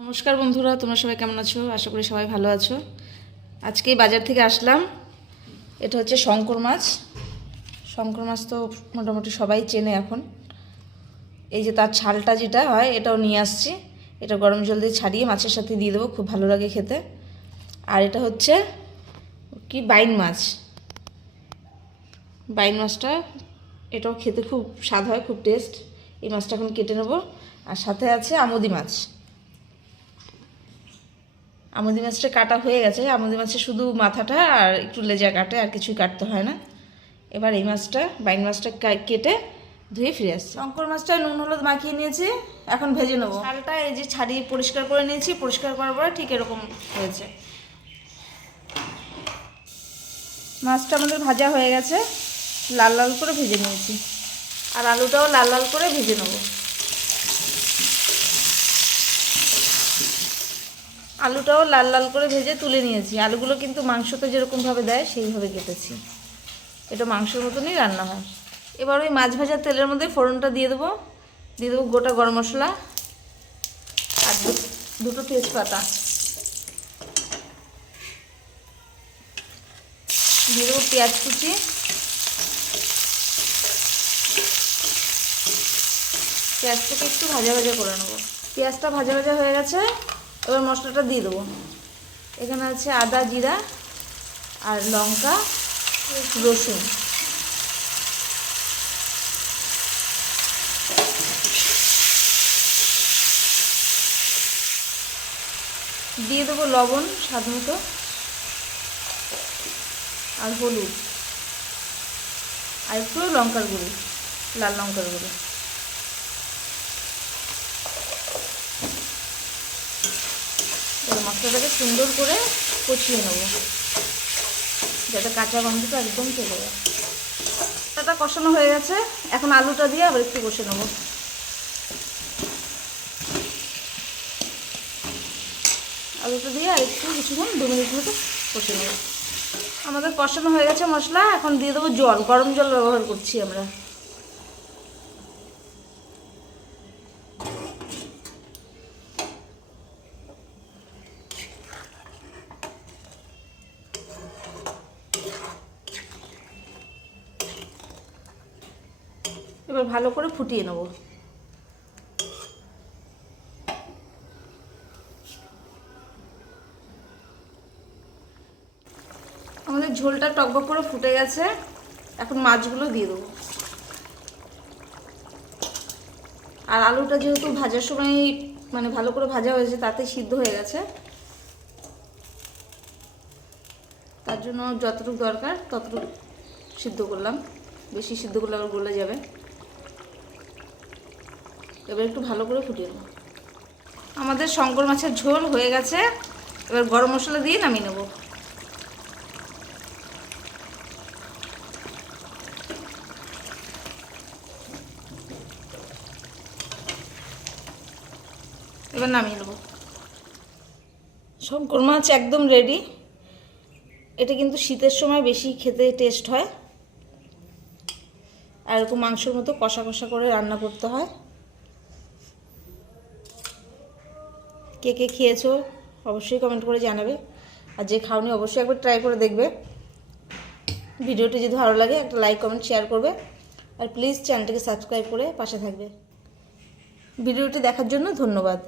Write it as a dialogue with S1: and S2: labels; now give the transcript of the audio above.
S1: নমস্কার বন্ধুরা, তোমরা সবাই কেমন আছো? আশা করি সবাই ভালো আছো। আজকেই বাজার থেকে আসলাম। এটা হচ্ছে শঙ্কর মাছ। শঙ্কর মাছ তো মোটামুটি সবাই চেনে এখন। এই যে তার ছালটা যেটা হয়, এটাও নিয়ে আসছি। এটা গরম জল দিয়ে ছাড়িয়ে মাছের সাথে দিয়ে দেবো, খুব ভালো লাগে খেতে। আর এটা হচ্ছে কি, বাইন মাছ। বাইন মাছটা, এটাও খেতে খুব স্বাদ হয়, খুব টেস্ট। এই মাছটা এখন কেটে নেব। আর সাথে আছে আমুদি মাছ। আমুদি মাছটা কাটা হয়ে গেছে। আমুদি মাছের শুধু মাথাটা আর একটু লেজা কাটে আর কিছুই কাটতে হয় না। এবার এই মাছটা বাইন মাছটা কেটে ধুয়ে ফিরে আসছি। শঙ্কর মাছটা নুন হলুদ মাখিয়ে নিয়েছি এখন ভেজে নেব। ছালটা এই যে ছাড়িয়ে পরিষ্কার করে নিয়েছি পরিষ্কার করার পরে ঠিক এরকম হয়েছে। মাছটা আমাদের ভাজা হয়ে গেছে লাল লাল করে ভেজে নিয়েছি। আর আলুটাও লাল লাল করে ভেজে নেব। আলুটাও লাল লাল করে ভেজে তুলে নিয়েছি। আলুগুলো কিন্তু মাংসতে যেরকমভাবে দেয়, সেইভাবে কেটেছি। এটা মাংসের মতনই রান্না হয়। এবার ওই মাছ ভাজার তেলের মধ্যে ফোড়নটা দিয়ে দেবো। দিয়ে দেবো গোটা গরম মশলা আর দুটো তেজপাতা। দিয়ে দেবো পেঁয়াজ কুচি। পেঁয়াজটাকে একটু ভাজা ভাজা করে নেব। পেঁয়াজটা ভাজা ভাজা হয়ে গেছে। এবার মশলাটা দিয়ে দেবো। এখানে আছে আদা, জিরা আর লঙ্কা, রসুন। দিয়ে দেবো লবণ স্বাদ মতো আর হলুদ। আর একটু লঙ্কার গুঁড়ো, লাল লঙ্কার গুঁড়ো। এবার মশলাটাকে সুন্দর করে কষিয়ে নেব। যাতে কাঁচা গন্ধটা একদম চলে যায়। মশলাটা কষানো হয়ে গেছে। এখন আলুটা দিয়ে আবার একটু কষে নেব। আলুটা দিয়ে আর একটু কিছুক্ষণ, দু মিনিট মতো কষে নেব। আমাদের কষানো হয়ে গেছে মশলা। এখন দিয়ে দেবো জল। গরম জল ব্যবহার করছি আমরা। এবার ভালো করে ফুটিয়ে নেব। আমাদের ঝোলটা টকবক করে ফুটে গেছে, এখন মাছগুলো দিয়ে দেবো। আর আলুটা যেহেতু ভাজার সময় মানে ভালো করে ভাজা হয়েছে, তাতে সিদ্ধ হয়ে গেছে। তার জন্য যতটুকু দরকার ততটুকু সিদ্ধ করলাম। বেশি সিদ্ধ করলে আবার গলে যাবে। এবার একটু ভালো করে ফুটিয়ে নেব। আমাদের শঙ্কর মাছের ঝোল হয়ে গেছে। এবার গরম মশলা দিয়ে নামিয়ে নেব। এবার নামিয়ে নেব। শঙ্কর মাছ একদম রেডি এটা কিন্তু শীতের সময় বেশি খেতে টেস্ট হয়। আর এরকম মাংসের মতো কষা কষা করে রান্না করতে হয়। কে কে খেয়েছো, অবশ্যই কমেন্ট করে জানাবে। আর যে খাওনি অবশ্যই একবার ট্রাই করে দেখবে। ভিডিওটি যদি ভালো লাগে, একটা লাইক কমেন্ট শেয়ার করবে। আর প্লিজ চ্যানেলটিকে সাবস্ক্রাইব করে পাশে থাকবে। ভিডিওটি দেখার জন্য ধন্যবাদ।